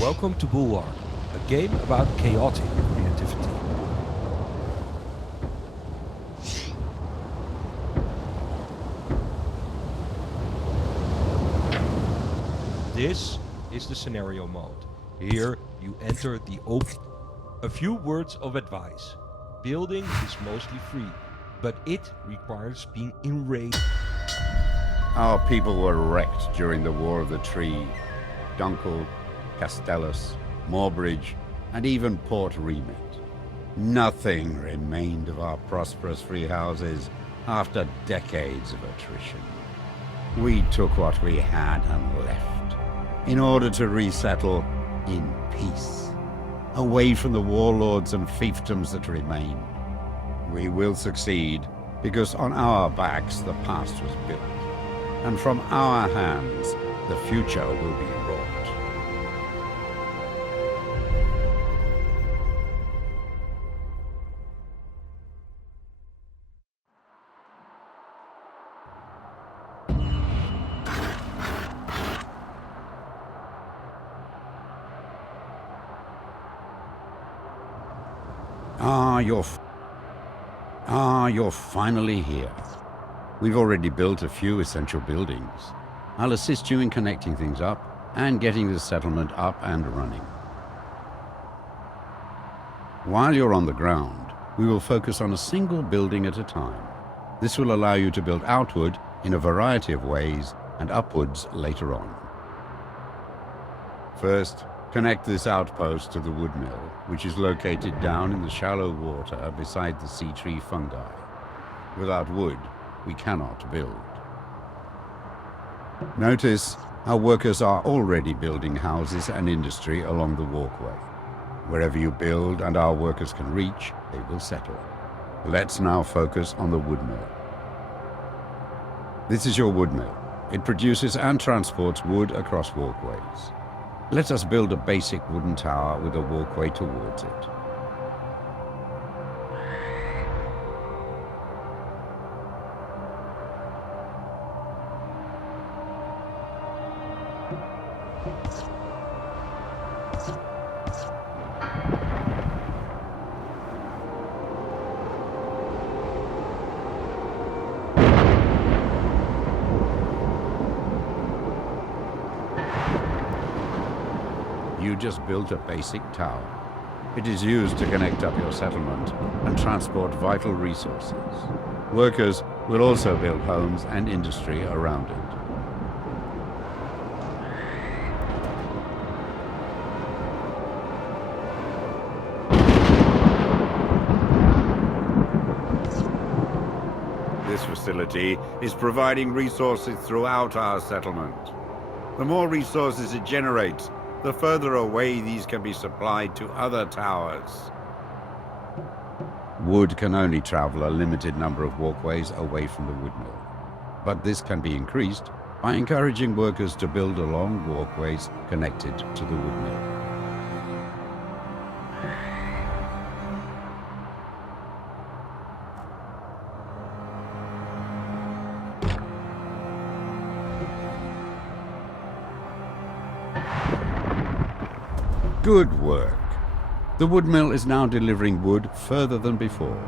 Welcome to Bulwark, a game about chaotic creativity. This is the scenario mode. Here you enter the open. A few words of advice. Building is mostly free, but it requires being enraged. Our people were wrecked during the War of the Tree. Dunkel, Castellus, Moorbridge, and even Port Remit. Nothing remained of our prosperous free houses after decades of attrition. We took what we had and left, in order to resettle in peace, away from the warlords and fiefdoms that remain. We will succeed, because on our backs the past was built, and from our hands the future will be wrought. You're finally here. We've already built a few essential buildings. I'll assist you in connecting things up and getting the settlement up and running. While you're on the ground, we will focus on a single building at a time. This will allow you to build outward in a variety of ways and upwards later on. First, connect this outpost to the wood mill, which is located down in the shallow water beside the sea tree fungi. Without wood, we cannot build. Notice our workers are already building houses and industry along the walkway. Wherever you build and our workers can reach, they will settle. Let's now focus on the wood mill. This is your wood mill. It produces and transports wood across walkways. Let us build a basic wooden tower with a walkway towards it. You just built a basic tower. It is used to connect up your settlement and transport vital resources. Workers will also build homes and industry around it. This facility is providing resources throughout our settlement. The more resources it generates, the further away these can be supplied to other towers. Wood can only travel a limited number of walkways away from the wood mill, but this can be increased by encouraging workers to build along walkways connected to the wood mill. Good work. The wood mill is now delivering wood further than before,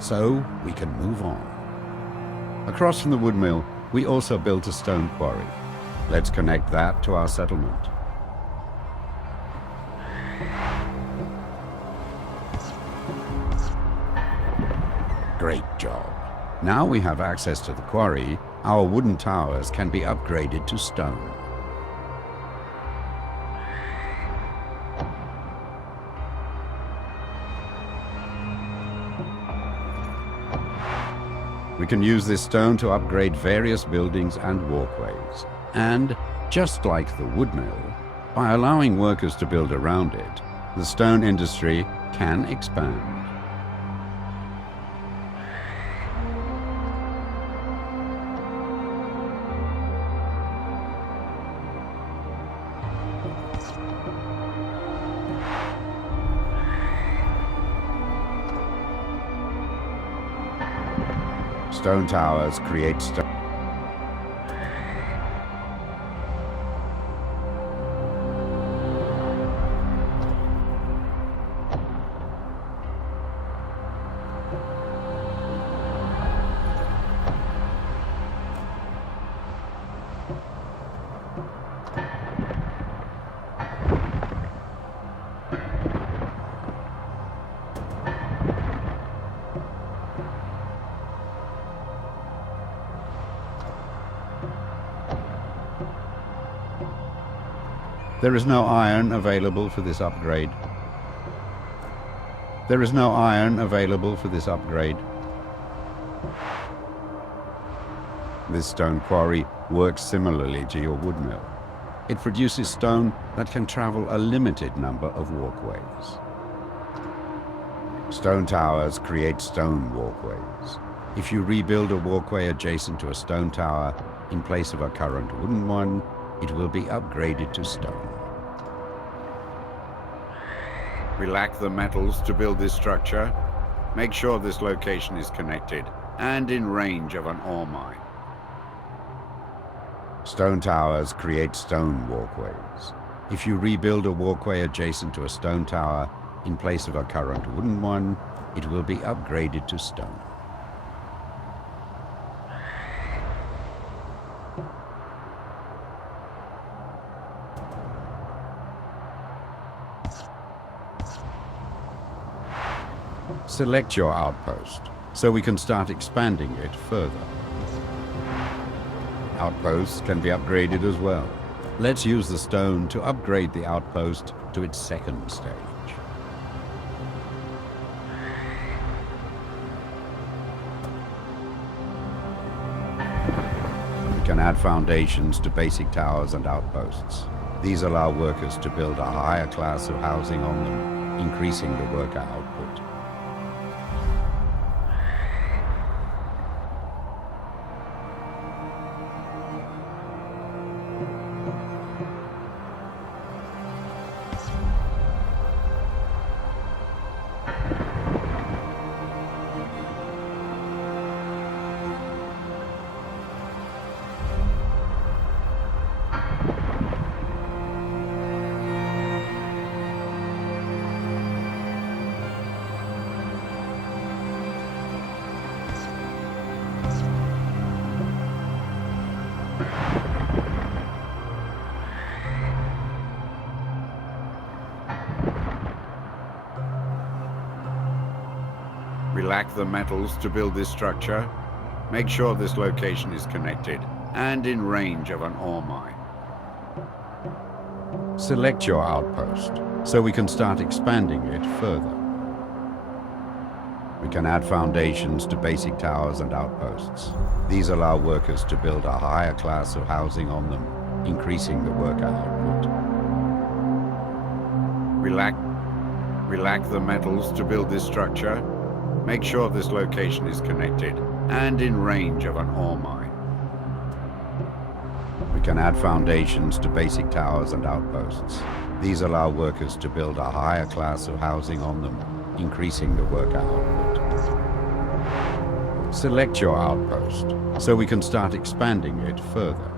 so we can move on. Across from the wood mill, we also built a stone quarry. Let's connect that to our settlement. Great job. Now we have access to the quarry, our wooden towers can be upgraded to stone. We can use this stone to upgrade various buildings and walkways. And, just like the wood mill, by allowing workers to build around it, the stone industry can expand. Stone towers create stone. There is no iron available for this upgrade. There is no iron available for this upgrade. This stone quarry works similarly to your wood mill. It produces stone that can travel a limited number of walkways. Stone towers create stone walkways. If you rebuild a walkway adjacent to a stone tower in place of a current wooden one, it will be upgraded to stone. We lack the metals to build this structure. Make sure this location is connected and in range of an ore mine. Stone towers create stone walkways. If you rebuild a walkway adjacent to a stone tower in place of a current wooden one, it will be upgraded to stone. Select your outpost so we can start expanding it further. Outposts can be upgraded as well. Let's use the stone to upgrade the outpost to its second stage. We can add foundations to basic towers and outposts. These allow workers to build a higher class of housing on them, increasing the worker output. We lack the metals to build this structure. Make sure this location is connected and in range of an ore mine. Select your outpost so we can start expanding it further. We can add foundations to basic towers and outposts. These allow workers to build a higher class of housing on them, increasing the worker output. We lack the metals to build this structure. Make sure this location is connected and in range of an ore mine. We can add foundations to basic towers and outposts. These allow workers to build a higher class of housing on them, increasing the worker output. Select your outpost so we can start expanding it further.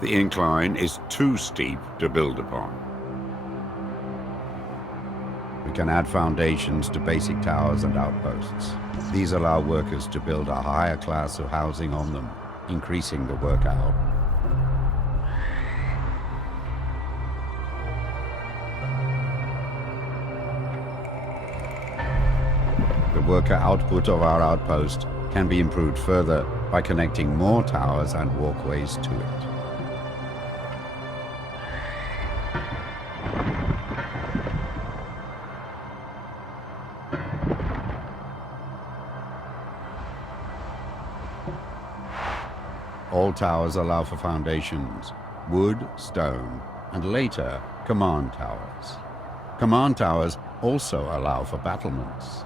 The incline is too steep to build upon. We can add foundations to basic towers and outposts. These allow workers to build a higher class of housing on them, increasing the worker output. The worker output of our outpost can be improved further by connecting more towers and walkways to it. All towers allow for foundations, wood, stone, and later, command towers. Command towers also allow for battlements.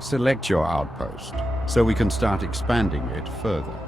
Select your outpost so we can start expanding it further.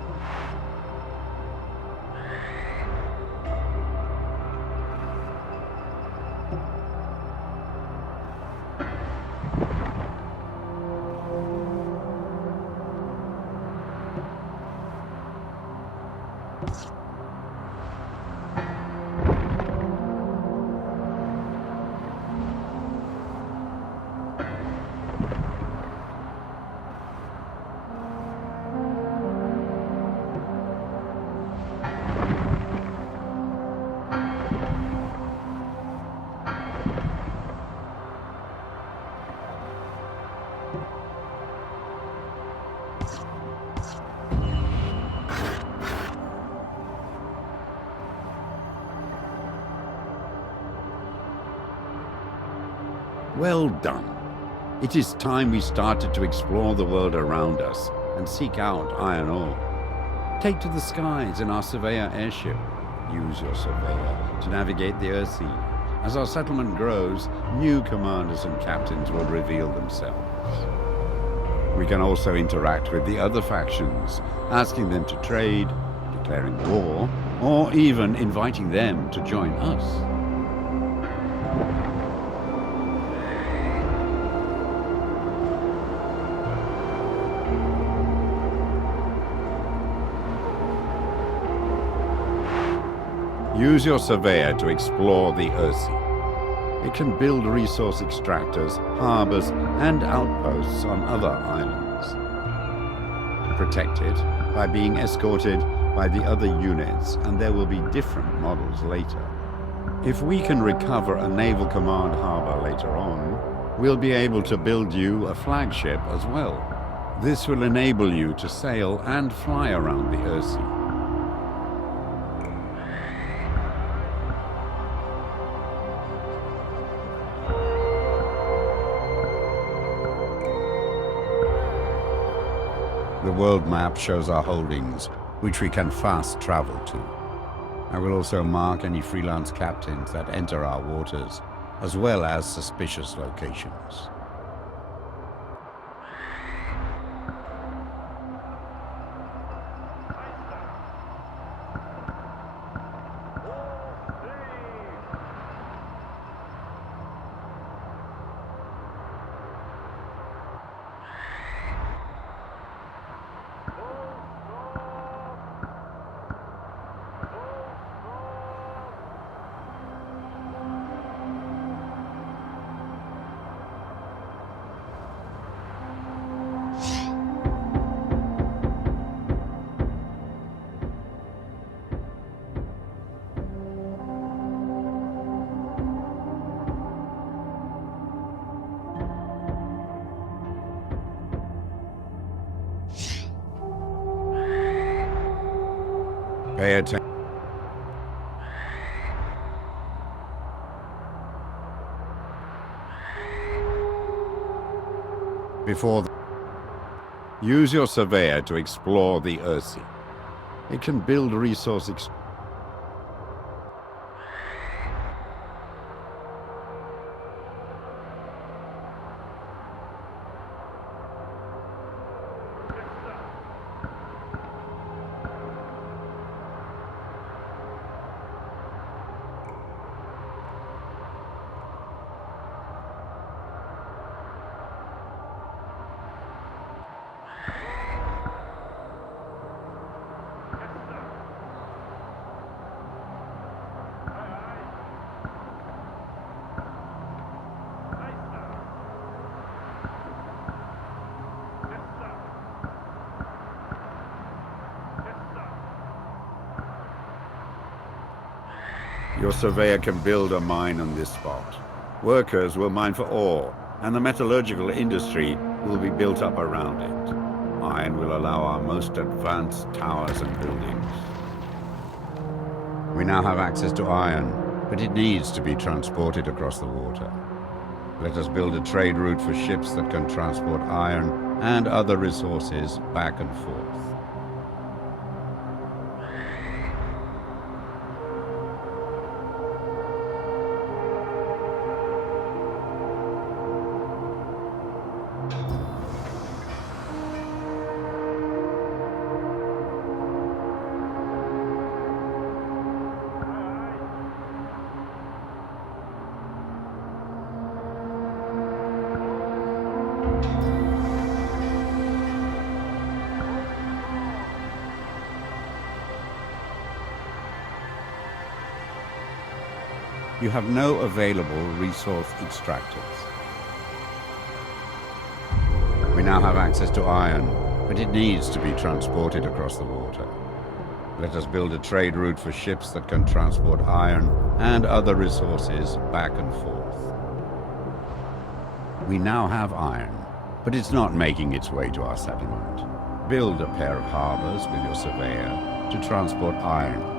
Well done. It is time we started to explore the world around us and seek out iron ore. Take to the skies in our surveyor airship. Use your surveyor to navigate the Earthsea. As our settlement grows, new commanders and captains will reveal themselves. We can also interact with the other factions, asking them to trade, declaring war, or even inviting them to join us. Use your surveyor to explore the Earthsea. It can build resource extractors, harbors, and outposts on other islands. Protect it by being escorted by the other units, and there will be different models later. If we can recover a naval command harbor later on, we'll be able to build you a flagship as well. This will enable you to sail and fly around the Earthsea. The world map shows our holdings, which we can fast travel to. I will also mark any freelance captains that enter our waters, as well as suspicious locations. Pay attention. Use your surveyor to explore the Earthsea. It can build resource Your surveyor can build a mine on this spot. Workers will mine for ore, and the metallurgical industry will be built up around it. Iron will allow our most advanced towers and buildings. We now have access to iron, but it needs to be transported across the water. Let us build a trade route for ships that can transport iron and other resources back and forth. You have no available resource extractors. We now have access to iron, but it needs to be transported across the water. Let us build a trade route for ships that can transport iron and other resources back and forth. We now have iron, but it's not making its way to our settlement. Build a pair of harbors with your surveyor to transport iron.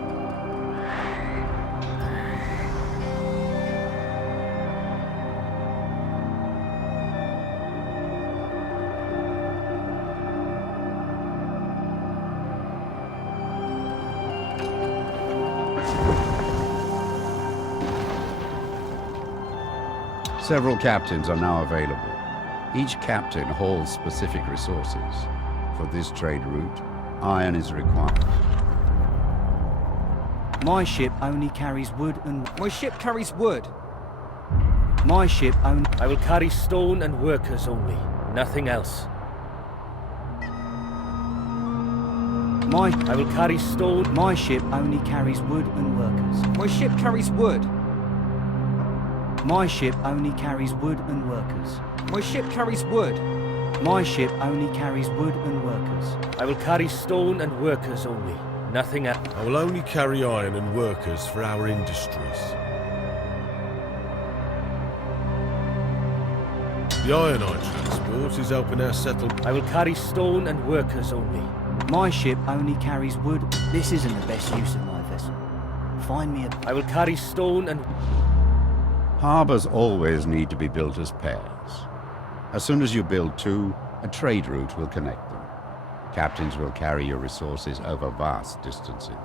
Several captains are now available. Each captain holds specific resources. For this trade route, iron is required. My ship only carries wood and... My ship carries wood. My ship only... I will carry stone and workers only, nothing else. I will carry stone... My ship only carries wood and workers. My ship carries wood. My ship only carries wood and workers. My ship carries wood. My ship only carries wood and workers. I will carry stone and workers only, nothing else. I will only carry iron and workers for our industries. The iron I transport is open air settlement. I will carry stone and workers only. My ship only carries wood. This isn't the best use of my vessel. Find me a... I will carry stone and... Harbours always need to be built as pairs. As soon as you build two, a trade route will connect them. Captains will carry your resources over vast distances.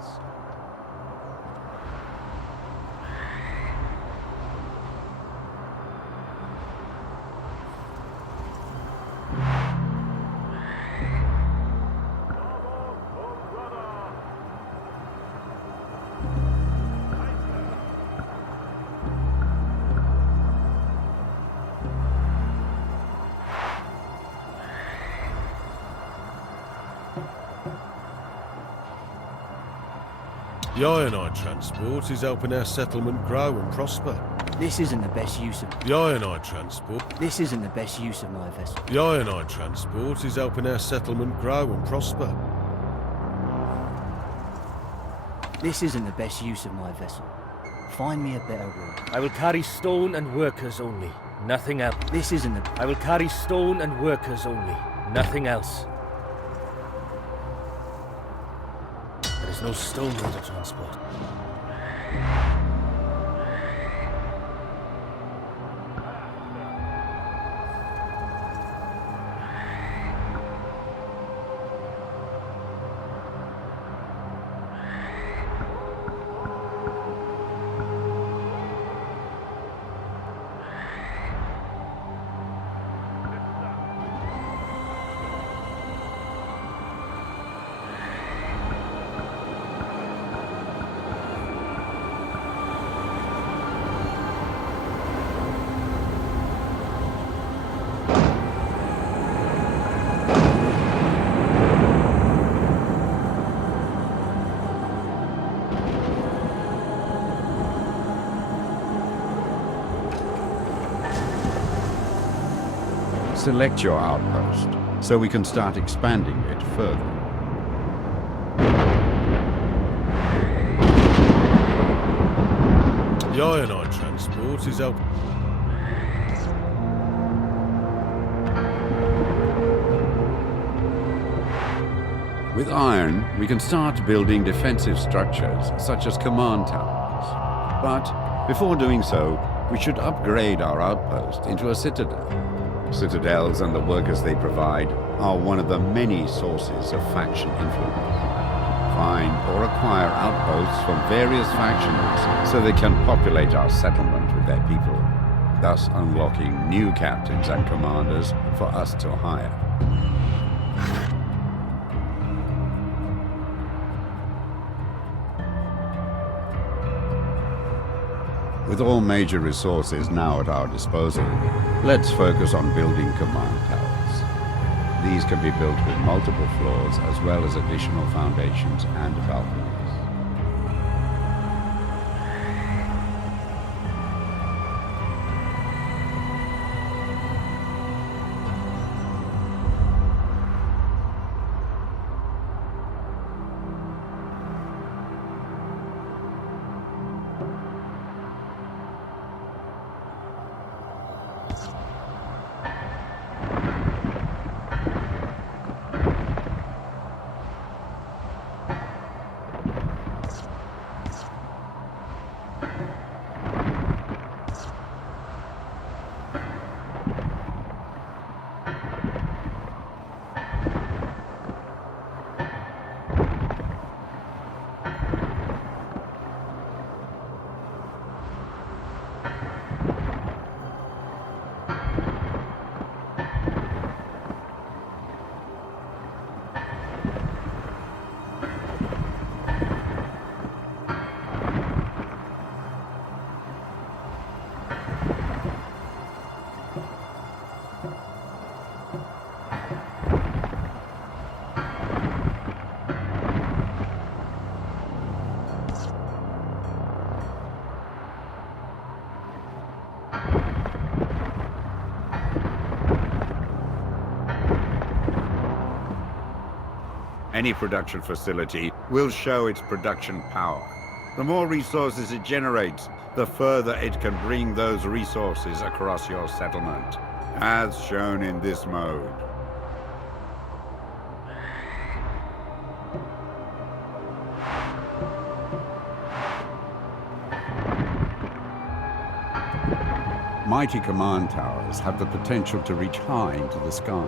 The iron I transport is helping our settlement grow and prosper. This isn't the best use of... The iron I transport... This isn't the best use of my vessel. The iron I transport is helping our settlement grow and prosper. This isn't the best use of my vessel. Find me a better route. I will carry stone and workers only, nothing else. This isn't the... I will carry stone and workers only, nothing else. There is no stone here to transport. Select your outpost, so we can start expanding it further. The iron I transport is helping... With iron, we can start building defensive structures, such as command towers. But before doing so, we should upgrade our outpost into a citadel. Citadels and the workers they provide are one of the many sources of faction influence. Find or acquire outposts from various factions so they can populate our settlement with their people, thus unlocking new captains and commanders for us to hire. With all major resources now at our disposal, let's focus on building command towers. These can be built with multiple floors as well as additional foundations and balconies. Any production facility will show its production power. The more resources it generates, the further it can bring those resources across your settlement, as shown in this mode. Mighty command towers have the potential to reach high into the sky.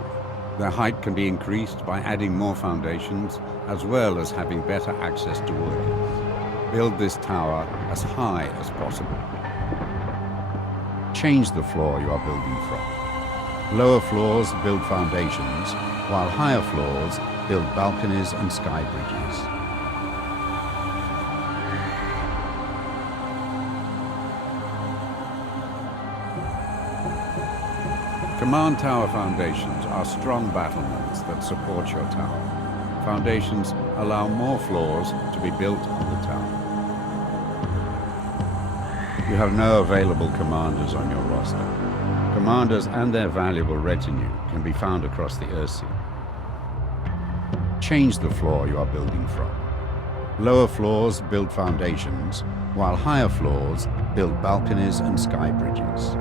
Their height can be increased by adding more foundations, as well as having better access to workers. Build this tower as high as possible. Change the floor you are building from. Lower floors build foundations, while higher floors build balconies and sky bridges. Command tower foundations are strong battlements that support your tower. Foundations allow more floors to be built on the tower. You have no available commanders on your roster. Commanders and their valuable retinue can be found across the Earthsea. Change the floor you are building from. Lower floors build foundations, while higher floors build balconies and sky bridges.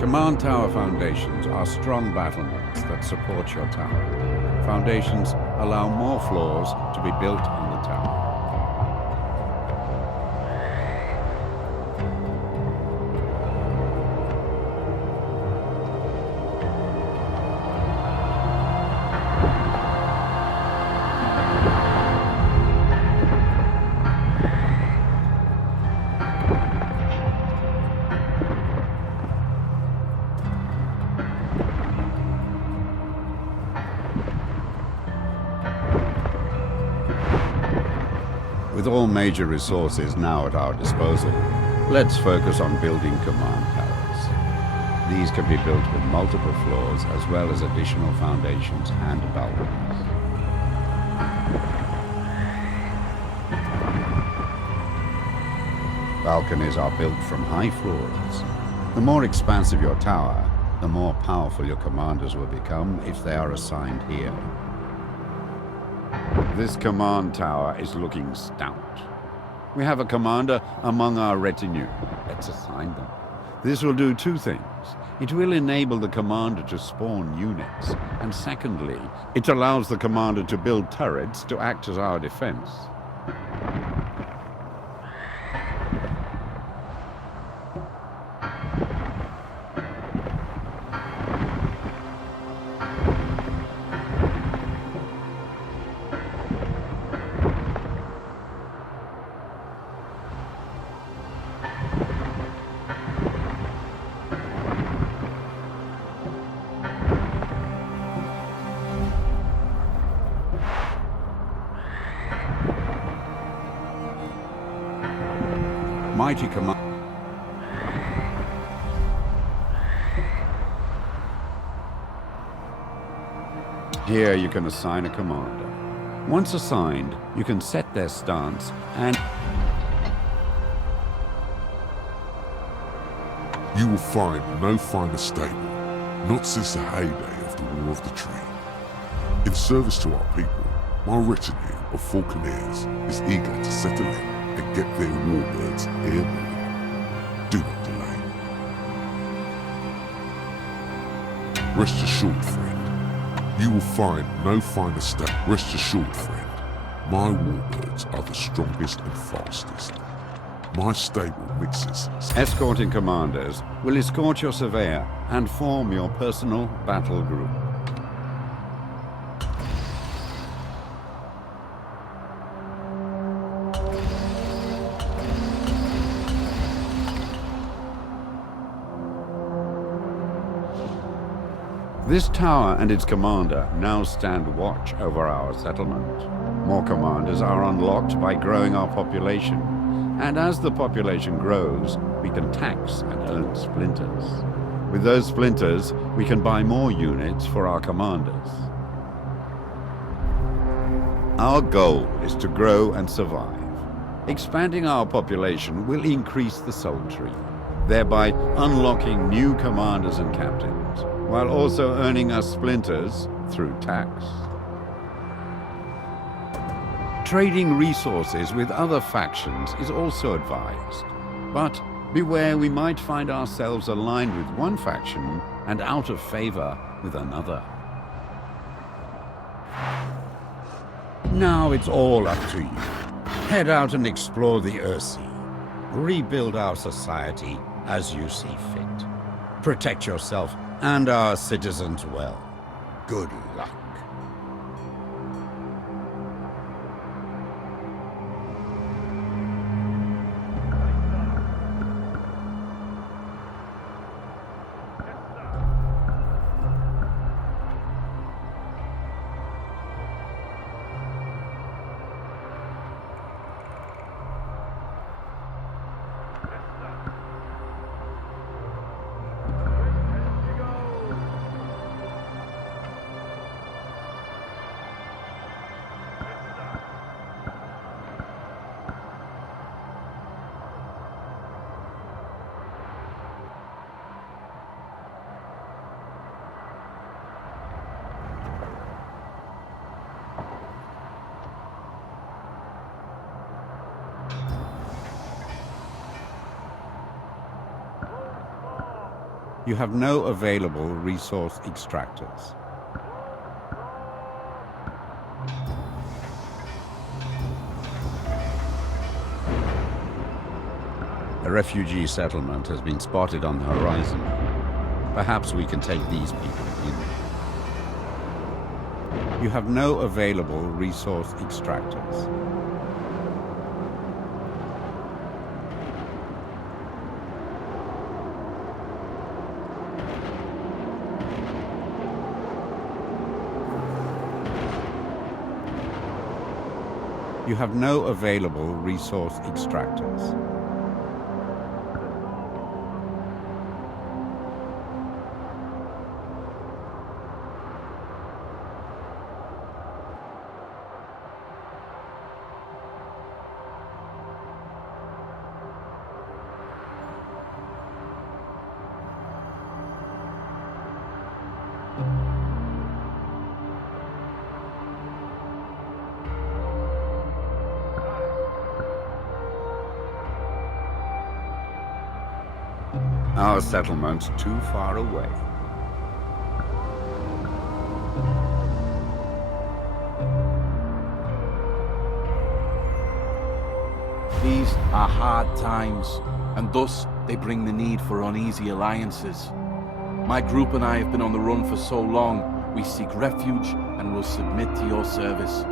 Command tower foundations are strong battlements that support your tower. Foundations allow more floors to be built on the tower. With all major resources now at our disposal, let's focus on building command towers. These can be built with multiple floors as well as additional foundations and balconies. Balconies are built from high floors. The more expansive your tower, the more powerful your commanders will become if they are assigned here. This command tower is looking stout. We have a commander among our retinue. Let's assign them. This will do two things. It will enable the commander to spawn units, and secondly, it allows the commander to build turrets to act as our defense. Mighty command. Here you can assign a commander. Once assigned, you can set their stance and you will find no finer stable, not since the heyday of the War of the Tree. In service to our people, my retinue of Falconeers is eager to settle in and get their warbirds airborne. Do not delay. Rest assured, friend, you will find no finer stable. Rest assured, friend, my warbirds are the strongest and fastest. My stable mixes. Escorting commanders will escort your surveyor and form your personal battle group. This tower and its commander now stand watch over our settlement. More commanders are unlocked by growing our population, and as the population grows, we can tax and earn splinters. With those splinters, we can buy more units for our commanders. Our goal is to grow and survive. Expanding our population will increase the soul tree, thereby unlocking new commanders and captains, while also earning us splinters through tax. Trading resources with other factions is also advised, but beware, we might find ourselves aligned with one faction and out of favor with another. Now it's all up to you. Head out and explore the Earthsea. Rebuild our society as you see fit. Protect yourself and our citizens well. Good luck. You have no available resource extractors. A refugee settlement has been spotted on the horizon. Perhaps we can take these people in. You have no available resource extractors. You have no available resource extractors. Our settlement's too far away. These are hard times, and thus they bring the need for uneasy alliances. My group and I have been on the run for so long, we seek refuge and will submit to your service.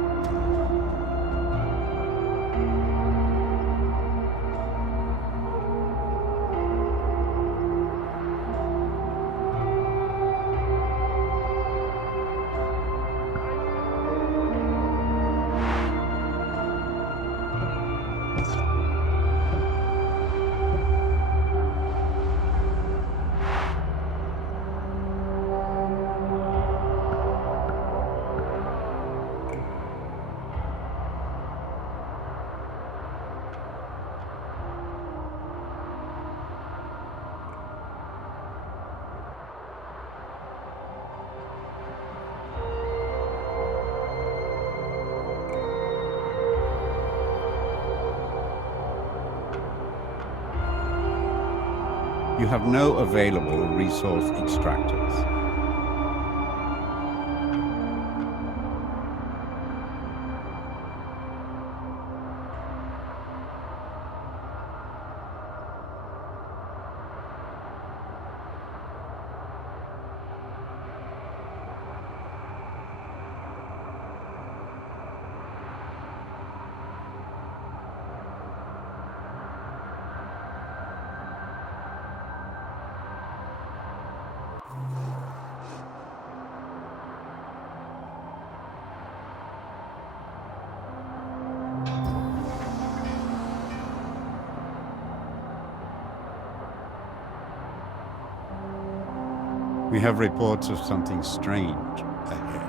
You have no available resource extractors. We have reports of something strange ahead.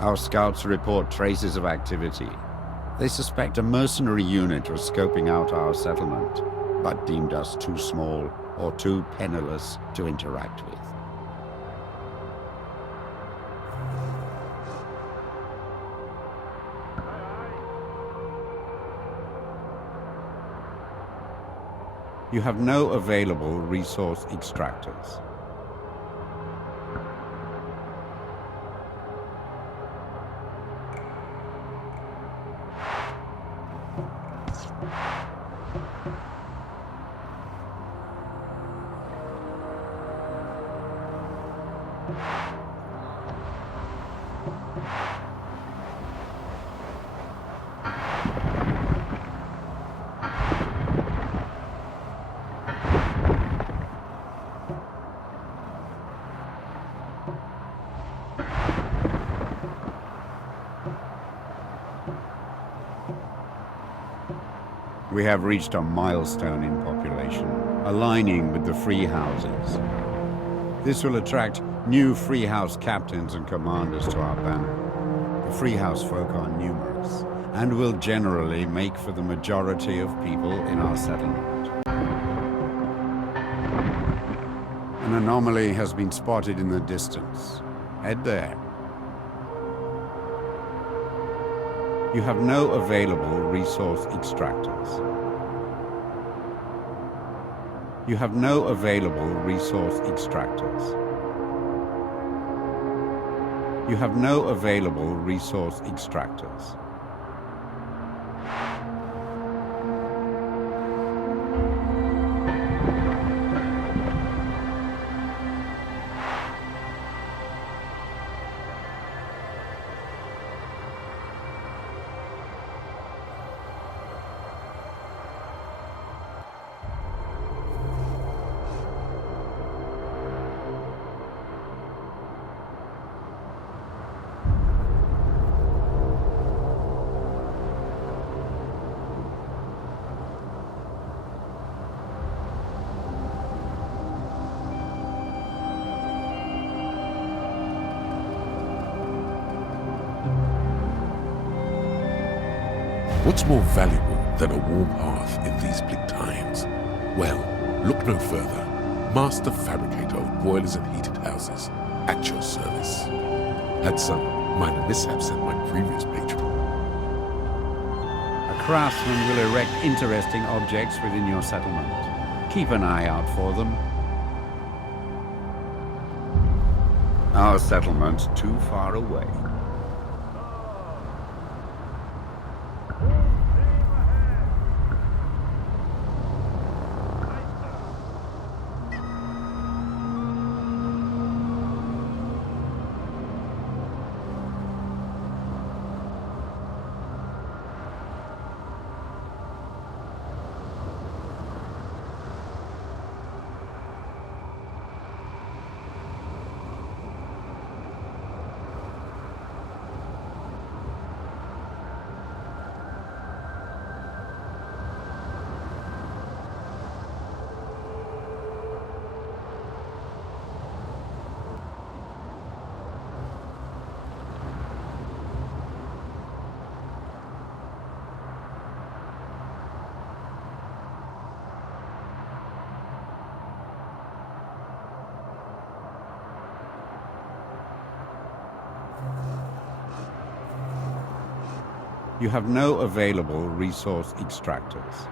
Our scouts report traces of activity. They suspect a mercenary unit was scoping out our settlement, but deemed us too small or too penniless to interact with. You have no available resource extractors. We have reached a milestone in population, aligning with the free houses. This will attract new free house captains and commanders to our banner. The free house folk are numerous, and will generally make for the majority of people in our settlement. An anomaly has been spotted in the distance. Head there. You have no available resource extractors. You have no available resource extractors. You have no available resource extractors. What's more valuable than a warm hearth in these bleak times? Well, look no further. Master fabricator of boilers and heated houses, at your service. Had some minor mishaps at my previous patron. A craftsman will erect interesting objects within your settlement. Keep an eye out for them. Our settlement's too far away. You have no available resource extractors.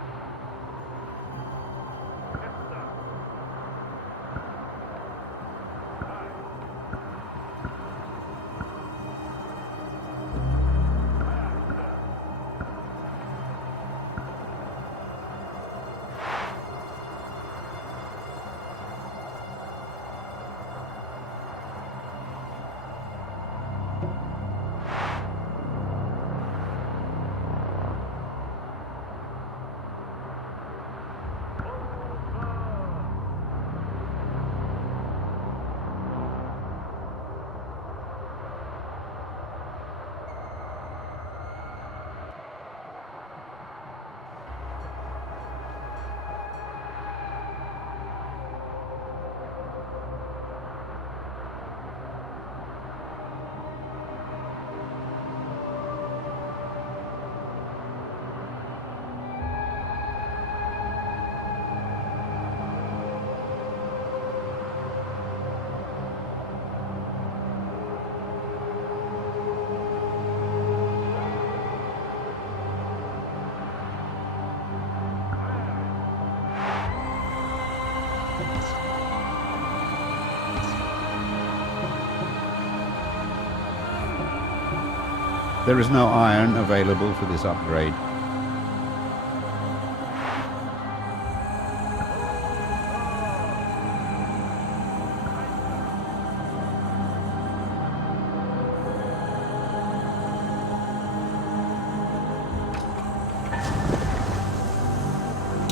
There is no iron available for this upgrade.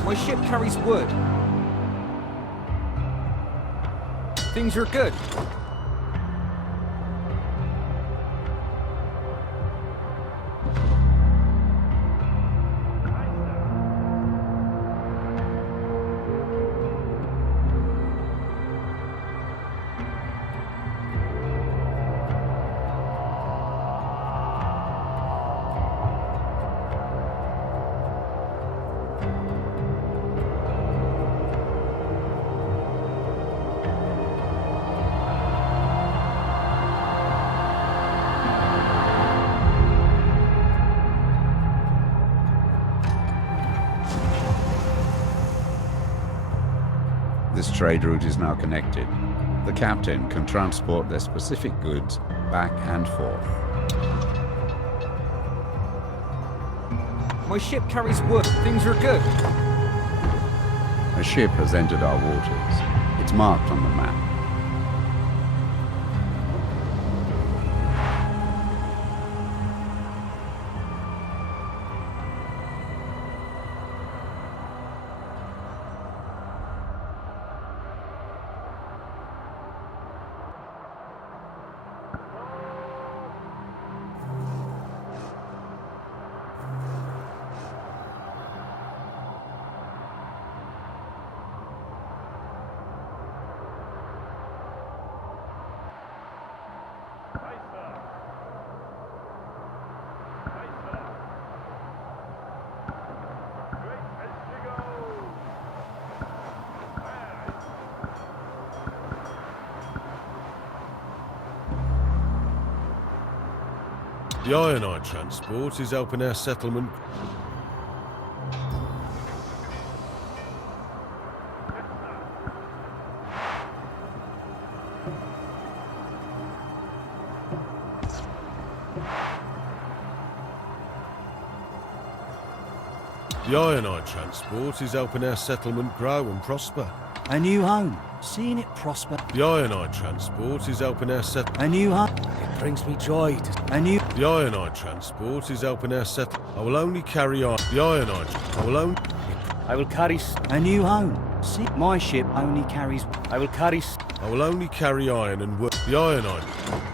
My ship carries wood. Things are good. This trade route is now connected. The captain can transport their specific goods back and forth. My ship carries wood. Things are good. A ship has entered our waters. It's marked on the map. The Ionite transport is helping our settlement. The Ionite transport is helping our settlement grow and prosper. A new home. Seeing it prosper. The Ionite transport is helping our A new home. It brings me joy to... A new... The Ionite transport is helping our I will only carry on. The Ionite. I will only... I will carry... A new home. See, my ship only carries... I will carry... I will only carry iron and wood. The Ionite.